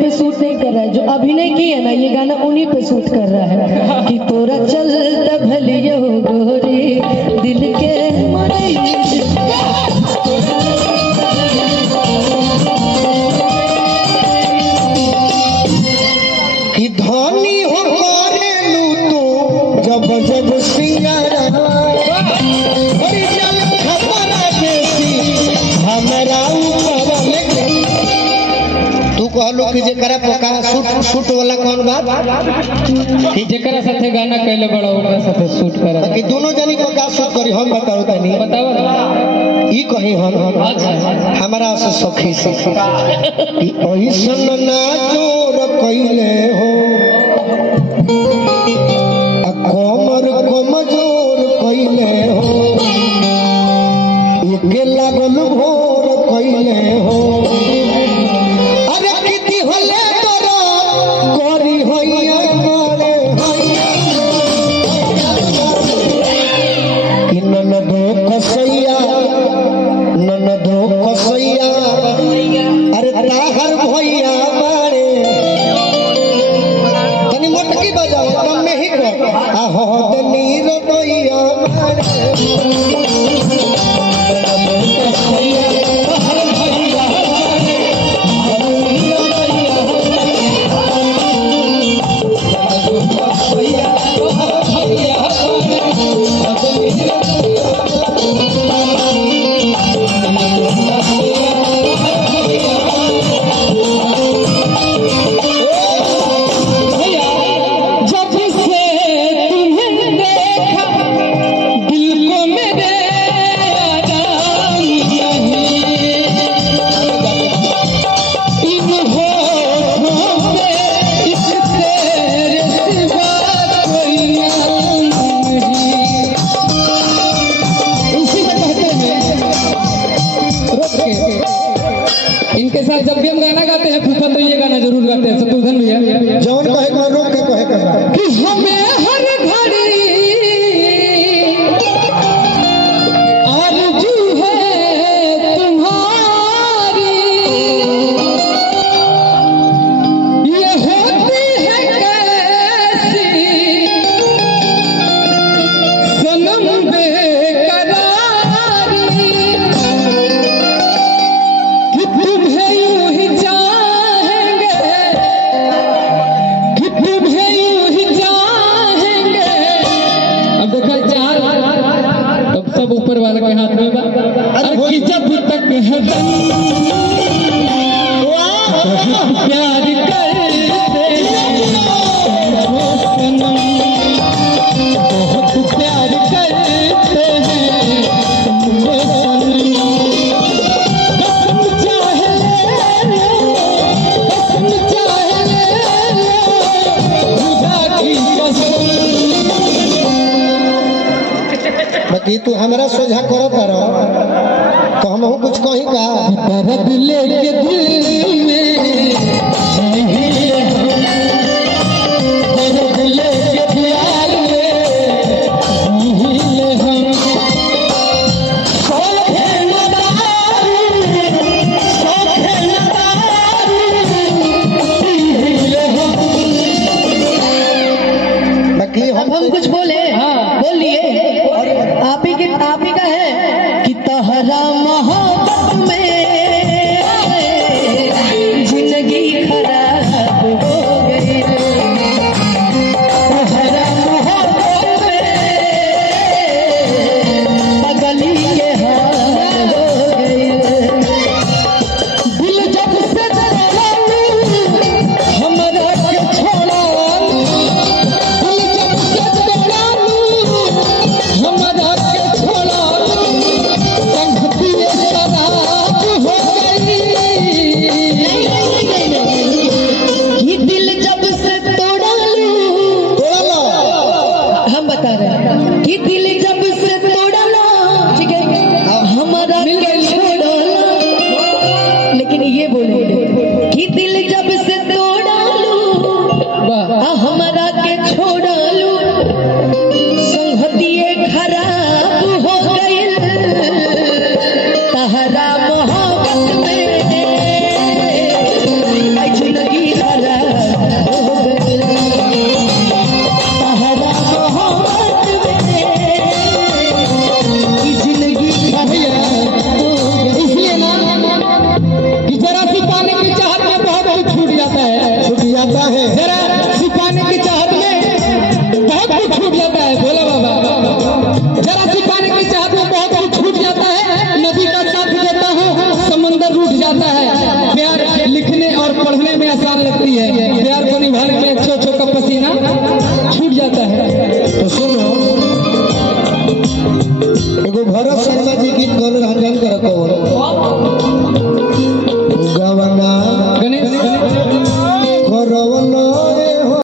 पे shoot नहीं कर रहा है, जो अभिनय की है ना ये गाना उन्हीं पे शूट कर रहा है कि तोरा चल भलियो गोरी दिल के कि धनी हो करेलू तू जब जब सिंगारा तू कहलो कि जेकरा पोका शूट वाला कौन बात कि जेकरा साथे गाना कहले बड़ा ओकरा साथे शूट करे कि दोनों जनी को का शूट करी हम बताओ तनी बताओ ई कही हम अच्छा हमरा से सखी से कि ओइसन ना जोर कइले हो आ कमर कमजोर कइले हो एके लागल भोर कइले हो अरे किती होले तोरा करी होइया मारे कि ननदो कसैया अरे ताहर भैया मारे तनी मोटकी बजाओ कम में ही को आ हो दनी रोटैया मारे इनके साथ जब भी हम गाना गाते हैं फूफा तो ये गाना जरूर गाते हैं शत्रुघ्न भैया जौन कहे का रोक के कहे का कि हमें हर घड़ी आरज़ू है तुम्हारी ये होती है कैसी सनम बेकरारी सब ऊपर वाले के हाथ में कि जब तक है प्यार करते बहुत प्यार करते हैं बाकी तू हमरा सोझा करो करो तो हम कुछ कही का दर्द लेके दिल में दर्द लेके प्यार में बाकी हम कुछ बोले बोलिए आप ही का है कि तहरा मोहब्बत में जिंदगी जाता है, छूट जाता है। जरा सिपाने की चाहत में बहुत कुछ छूट जाता है भोला बाबा, जरा सिपाने की चाहत में बहुत कुछ छूट जाता है। नदी का साथ देता हूँ समंदर रूठ जाता है। प्यार लिखने और पढ़ने में आसान लगती है, प्यार को निभाने में अच्छो का पसीना छूट जाता है। तो सुनो, एगो भरत शर्मा जी गीत गौर रंजन करत हो